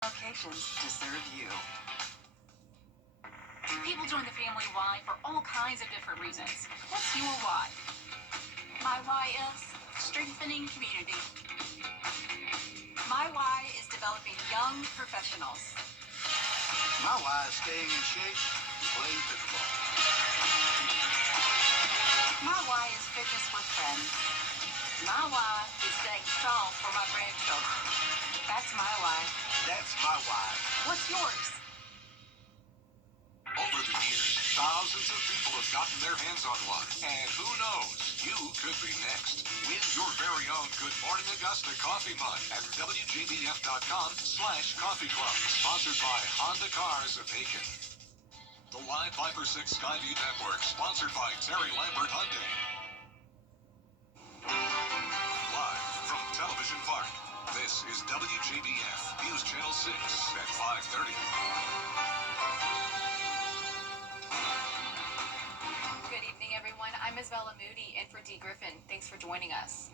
Locations to serve you. People join the family Y for all kinds of different reasons. What's your why? My why is strengthening community. My why is developing young professionals. My why is staying in shape and playing pickleball. My why is fitness with friends. My why is staying strong for my grandchildren. That's my why. That's my why. What's yours? Over the years, thousands of people have gotten their hands on one. And who knows, you could be next. Win your very own Good Morning Augusta coffee mug at WJBF.com/coffee club. Sponsored by Honda Cars of Aiken. The Live 5/6 Skyview Network, sponsored by Terry Lambert Hyundai. Live from Television Park, this is WJBF News Channel 6 at 5:30. Good evening, everyone. I'm Isabella Moody in for Dee Griffin. Thanks for joining us.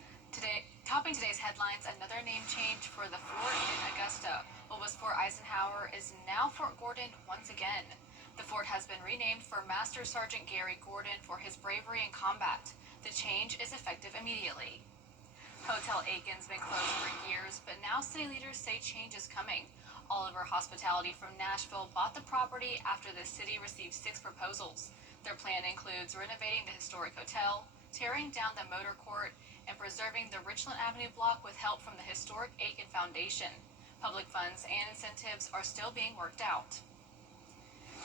Topping today's headlines, another name change for the fort in Augusta. What was Fort Eisenhower is now Fort Gordon once again. The fort has been renamed for Master Sergeant Gary Gordon for his bravery in combat. The change is effective immediately. Hotel Aiken's been closed for years, but now city leaders say change is coming. Oliver Hospitality from Nashville bought the property after the city received 6 proposals. Their plan includes renovating the historic hotel, tearing down the motor court, and preserving the Richland Avenue block with help from the historic Aiken Foundation. Public funds and incentives are still being worked out.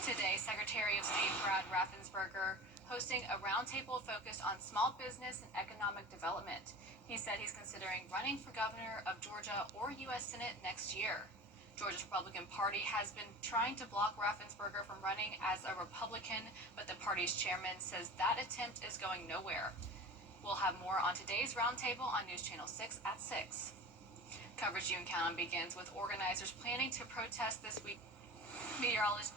Today, Secretary of State Brad Raffensperger hosting a roundtable focused on small business and economic development. He said he's considering running for governor of Georgia or U.S. Senate next year. Georgia's Republican Party has been trying to block Raffensperger from running as a Republican, but the party's chairman says that attempt is going nowhere. We'll have more on today's roundtable on News Channel 6 at 6. Coverage Uniontown begins with organizers planning to protest this week. Meteorologist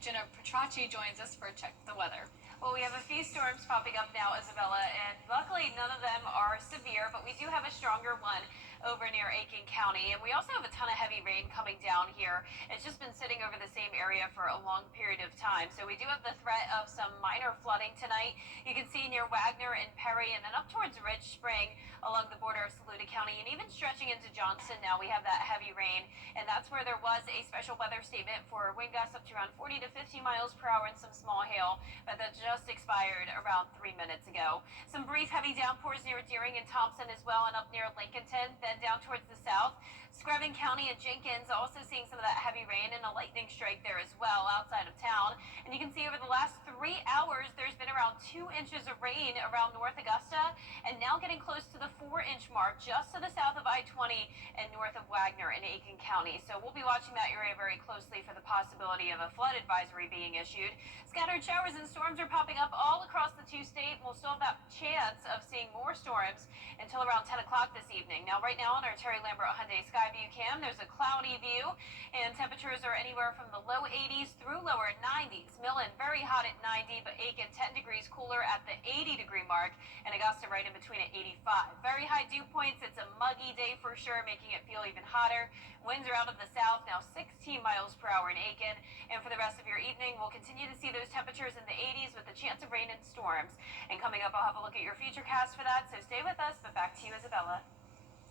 Jenna Petracci joins us for a check the weather. Well, we have a few storms popping up now, Isabella, and luckily none of them are severe, but we do have a stronger one over near Aiken County, and we also have a ton of heavy rain coming down here. It's just been sitting over the same area for a long period of time, so we do have the threat of some minor flooding tonight. You can see near Wagner and Perry, and then up towards Ridge Spring along the border of Saluda County, and even stretching into Johnston now we have that heavy rain, and that's where there was a special weather statement for wind gusts up to around 40 to 50 miles per hour and some small hail, but that just expired around 3 minutes ago. Some brief heavy downpours near Deering and Thompson as well, and up near Lincolnton, then down towards the south. Screven County and Jenkins also seeing some of that heavy rain and a lightning strike there as well outside of town. And you can see over the last 3 hours, there's been around 2 inches of rain around North Augusta, and now getting close to the 4-inch mark just to the south of I-20 and north of Wagner in Aiken County. So we'll be watching that area very closely for the possibility of a flood advisory being issued. Scattered showers and storms are popping up all across the 2-state. We'll still have that chance of seeing more storms until around 10 o'clock this evening. Now, right now on our Terry Lambert Hyundai Skyview cam, there's a cloudy view, and temperatures are anywhere from the low 80s through lower 90s. Millen, very hot at 90, but Aiken 10 degrees cooler at the 80-degree mark, and Augusta right in between at 85. Very high dew points. It's a muggy day for sure, making it feel even hotter. Winds are out of the south, now 16 miles per hour in Aiken. And for the rest of your evening, we'll continue to see those temperatures in the 80s with a chance of rain and storms. And coming up, I'll have a look at your futurecast for that, so stay with us. But back to you, Isabella.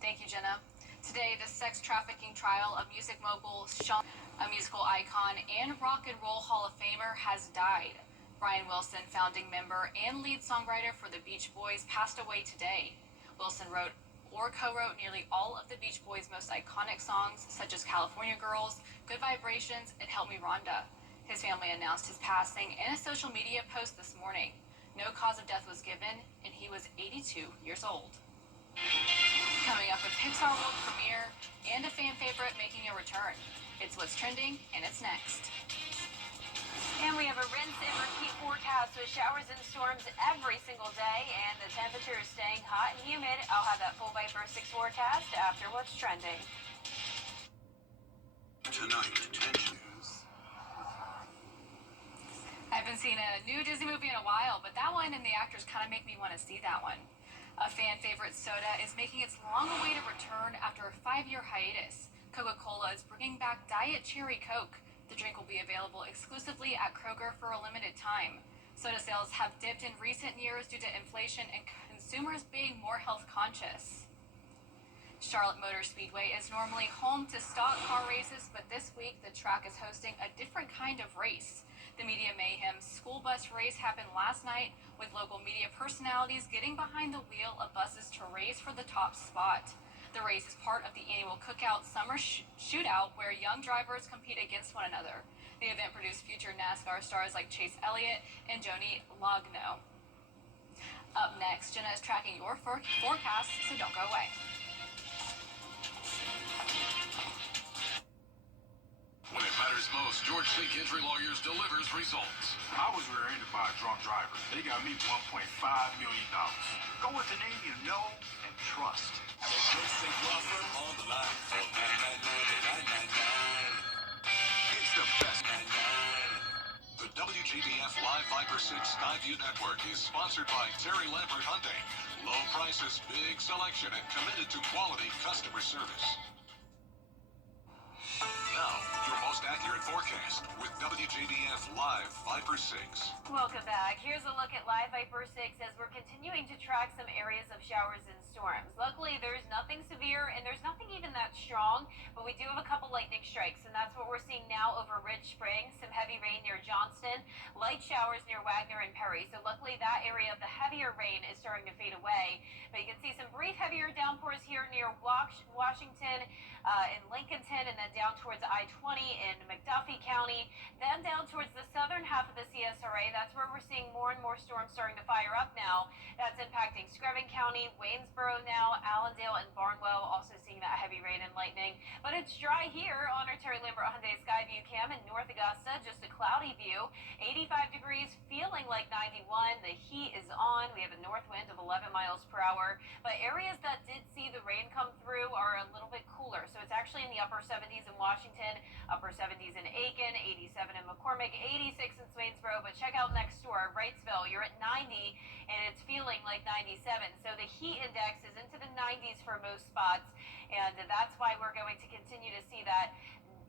Thank you, Jenna. Today, the sex trafficking trial of music mogul Sean, a musical icon and rock and roll Hall of Famer, has died. Brian Wilson, founding member and lead songwriter for the Beach Boys, passed away today. Wilson wrote or co-wrote nearly all of the Beach Boys' most iconic songs, such as California Girls, Good Vibrations, and Help Me Rhonda. His family announced his passing in a social media post this morning. No cause of death was given, and he was 82 years old. Coming up, a Pixar World premiere and a fan favorite making a return. It's what's trending, and it's next. And we have a rinse and repeat forecast with showers and storms every single day, and the temperature is staying hot and humid. I'll have that full by first 6 forecast after what's trending. Tonight, tension. I haven't seen a new Disney movie in a while, but that one and the actors kind of make me want to see that one. A fan favorite soda is making its long-awaited return after a 5-year hiatus. Coca-Cola is bringing back Diet Cherry Coke. The drink will be available exclusively at Kroger for a limited time. Soda sales have dipped in recent years due to inflation and consumers being more health conscious. Charlotte Motor Speedway is normally home to stock car races, but this week the track is hosting a different kind of race. The Media Mayhem school bus race happened last night, with local media personalities getting behind the wheel of buses to race for the top spot. The race is part of the annual Cookout Summer Shootout, where young drivers compete against one another. The event produced future NASCAR stars like Chase Elliott and Joni Logno. Up next, Jenna is tracking your forecast, so don't go away. When it matters most, George Sink Injury Lawyers delivers results. I was rear-ended by a drunk driver. They got me $1.5 million. Go with the name you know and trust. On the line for 999. It's the best. The WJBF Live Viper 6 Skyview Network is sponsored by Terry Lambert Hyundai. Low prices, big selection, and committed to quality customer service. Now, your most accurate forecast with WJBF Live Viper 6. Welcome back. Here's a look at Live Viper 6 as we're continuing to track some areas of showers and storms. Luckily, there's nothing severe and there's nothing even that strong, but we do have a couple lightning strikes, and that's what we're seeing now over Ridge Springs. Some heavy rain near Johnston, light showers near Wagner and Perry. So luckily, that area of the heavier rain is starting to fade away. But you can see some brief heavier downpours here near Washington, in Lincolnton, and then down towards I-20 in McDuffie County, then down towards the southern half of the CSRA. That's where we're seeing more and more storms starting to fire up now. That's impacting Screven County, Waynesboro now, Allendale, and Barnwell, also seeing that heavy rain and lightning. But it's dry here on our Terry Lambert Hyundai Skyview cam in North Augusta, just a cloudy view, 85 degrees, feeling like 91. The heat is on. We have a north wind of 11 miles per hour, but areas that did see the rain come through are a little bit cooler. So it's actually in the upper 70s in Washington, upper 70s in Aiken, 87 in McCormick, 86 in Swainsboro. But check out next door, Wrightsville, you're at 90 and it's feeling like 97. So the heat index is into the 90s for most spots, and that's why we're going to continue to see that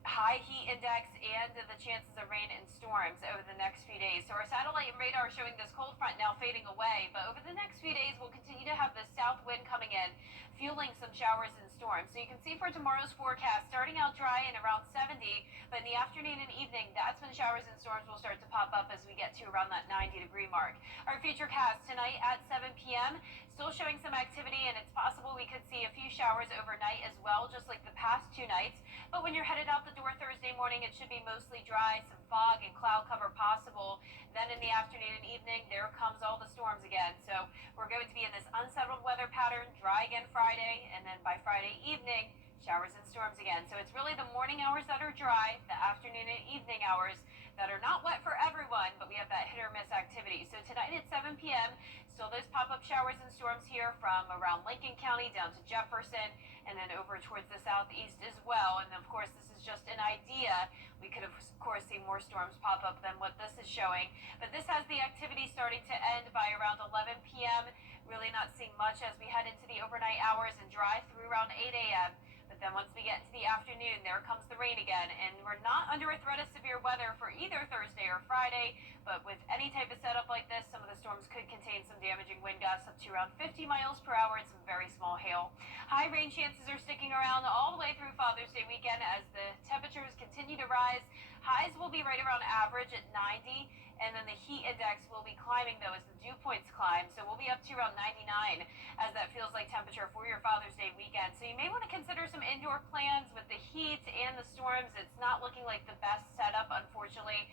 high heat index and the chances of rain and storms over the next few days. So our satellite and radar showing this cold front now fading away, but over the next few days we'll continue to have the south wind coming in, fueling some showers and storms. So you can see for tomorrow's forecast, starting out dry and around 70, but in the afternoon and evening, that's when showers and storms will start to pop up as we get to around that 90-degree mark. Our futurecast tonight at 7 p.m. still showing some activity, and it's possible we could see a few showers overnight as well, just like the past two nights. But when you're headed out the door Thursday morning, it should be mostly dry, some fog and cloud cover possible. Then in the afternoon and evening, there comes all the storms again. So we're going to be in this unsettled weather pattern, dry again Friday, and then by Friday evening, showers and storms again. So it's really the morning hours that are dry, the afternoon and evening hours that are not wet for everyone, but we have that hit or miss activity. So tonight at 7 p.m., still those pop-up showers and storms here from around Lincoln County down to Jefferson, and then over towards the southeast as well. And of course, this is just an idea. We could, of course, see more storms pop up than what this is showing. But this has the activity starting to end by around 11 p.m. Really not seeing much as we head into the overnight hours and dry through around 8 a.m. But then once we get into the afternoon, there comes the rain again. And we're not under a threat of severe weather for either Thursday or Friday. But with any type of setup like this, some of the storms could contain some damaging wind gusts up to around 50 miles per hour and some very small hail. High rain chances are sticking around all the way through Father's Day weekend as the temperatures continue to rise. Highs will be right around average at 90. And then the heat index will be climbing, though, as the dew points climb. So we'll be up to around 99 as that feels like temperature for your Father's Day weekend. So you may want to consider some indoor plans with the heat and the storms. It's not looking like the best setup, unfortunately,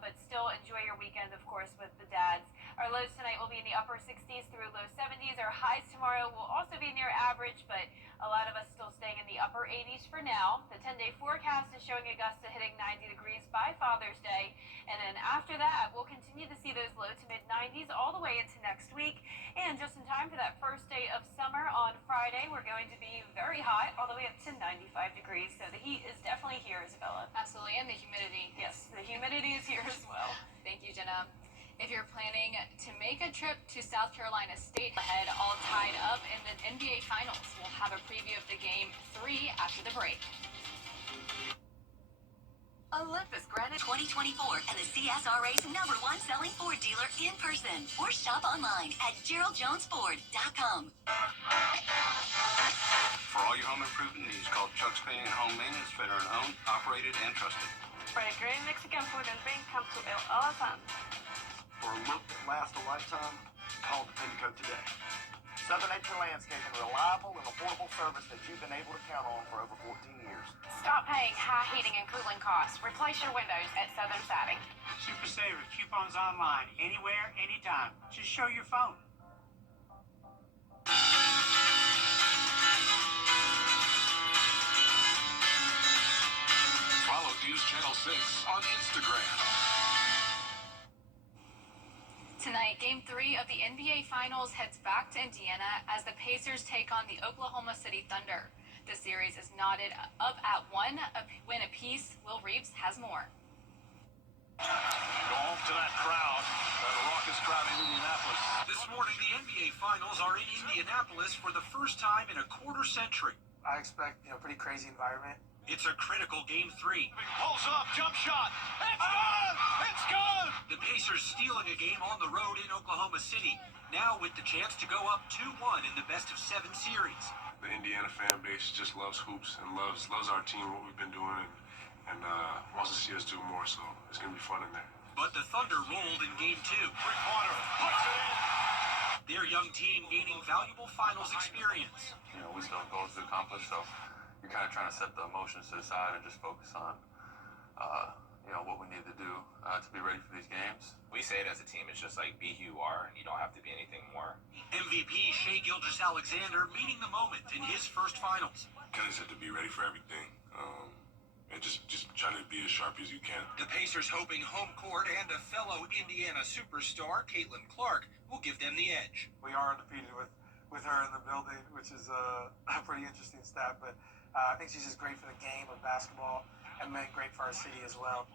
but still enjoy your weekend, of course, with the dads. Our lows tonight will be in the upper 60s through low 70s. Our highs tomorrow will also be near average, but a lot of us still staying in the upper 80s for now. The 10-day forecast is showing Augusta hitting 90 degrees by Father's Day. And then after that, we'll continue to see those low to mid 90s all the way into next week. And just in time for that first day of summer on Friday, we're going to be very hot, all the way up to 95 degrees. So the heat is definitely here, Isabella. Absolutely, and the humidity. Yes, the humidity is here as well. Thank you, Jenna. If you're planning to make a trip to South Carolina State ahead, all tied up in the NBA Finals, we'll have a preview of the game 3 after the break. Olympus Granite 2024 and the CSRA's #1 selling Ford dealer in person. Or shop online at GeraldJonesFord.com. For all your home improvement needs, call Chuck's Painting and Home Maintenance, veteran-owned, operated, and trusted. For a great Mexican food and drink, come to El Alazan. For a look that lasts a lifetime, call Dependco today. Southern Nature Landscaping, reliable and affordable service that you've been able to count on for over 14 years. Stop paying high heating and cooling costs. Replace your windows at Southern Siding. Super Saver coupons online, anywhere, anytime. Just show your phone. Follow News Channel 6 on Instagram. Tonight, Game 3 of the NBA Finals heads back to Indiana as the Pacers take on the Oklahoma City Thunder. The series is knotted up at one win apiece. Will Reeves has more. Go home to that crowd, that raucous crowd in Indianapolis. This morning, the NBA Finals are in Indianapolis for the first time in a quarter century. I expect, pretty crazy environment. It's a critical Game 3. Pulls up, jump shot. It's good! It's good! The Pacers stealing a game on the road in Oklahoma City, now with the chance to go up 2-1 in the best-of-7 series. The Indiana fan base just loves hoops and loves our team, what we've been doing, and wants to see us do more, so it's going to be fun in there. But the Thunder rolled in Game 2. Three-pointer, puts it in! Their young team gaining valuable finals experience. We still have goals to accomplish, so you're kind of trying to set the emotions to the side and just focus on, what we need to do to be ready for these games. We say it as a team, it's just like be who you are, and you don't have to be anything more. MVP Shai Gilgeous-Alexander meeting the moment in his first finals. Kind of said to be ready for everything, and just trying to be as sharp as you can. The Pacers hoping home court and a fellow Indiana superstar, Caitlin Clark, will give them the edge. We are undefeated with her in the building, which is a pretty interesting stat, but I think she's just great for the game of basketball and then great for our city as well.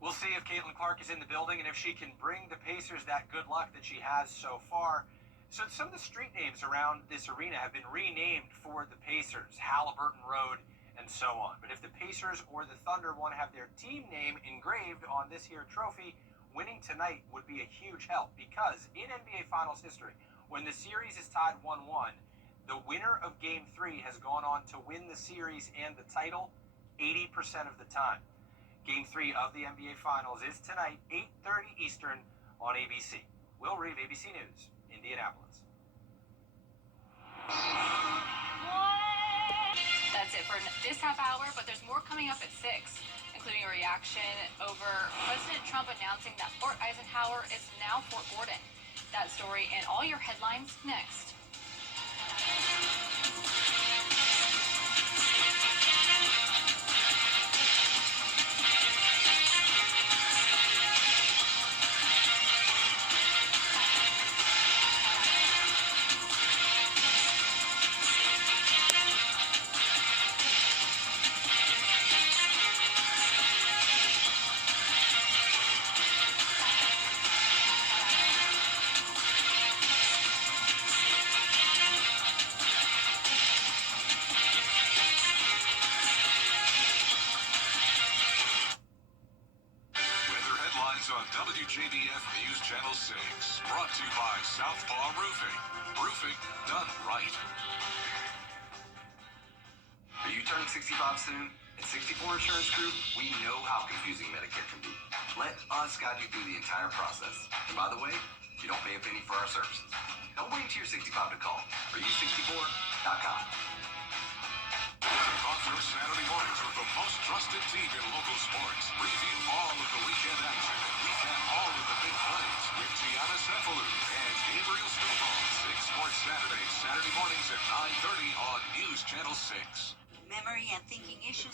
We'll see if Caitlin Clark is in the building and if she can bring the Pacers that good luck that she has so far. So some of the street names around this arena have been renamed for the Pacers, Halliburton Road and so on. But if the Pacers or the Thunder want to have their team name engraved on this here trophy, winning tonight would be a huge help, because in NBA Finals history, when the series is tied 1-1, the winner of Game 3 has gone on to win the series and the title 80% of the time. Game 3 of the NBA Finals is tonight, 8:30 Eastern on ABC. Will Reeve, ABC News, Indianapolis. That's it for this half hour, but there's more coming up at 6, including a reaction over President Trump announcing that Fort Eisenhower is now Fort Gordon. That story and all your headlines next. On WJBF News Channel 6, brought to you by Southpaw Roofing. Roofing done right. Are you turning 65 soon? At 64 Insurance Group, we know how confusing Medicare can be. Let us guide you through the entire process. And by the way, you don't pay a penny for our services. Don't wait until you're 65 to call. RU64.com. Off your Saturday mornings with the most trusted team in local sports. Review all of the weekend action and recap all of the big plays with Gianna Cephalou and Gabriel Snowball. 6 Sports Saturday mornings at 9:30 on News Channel 6. Memory and thinking issues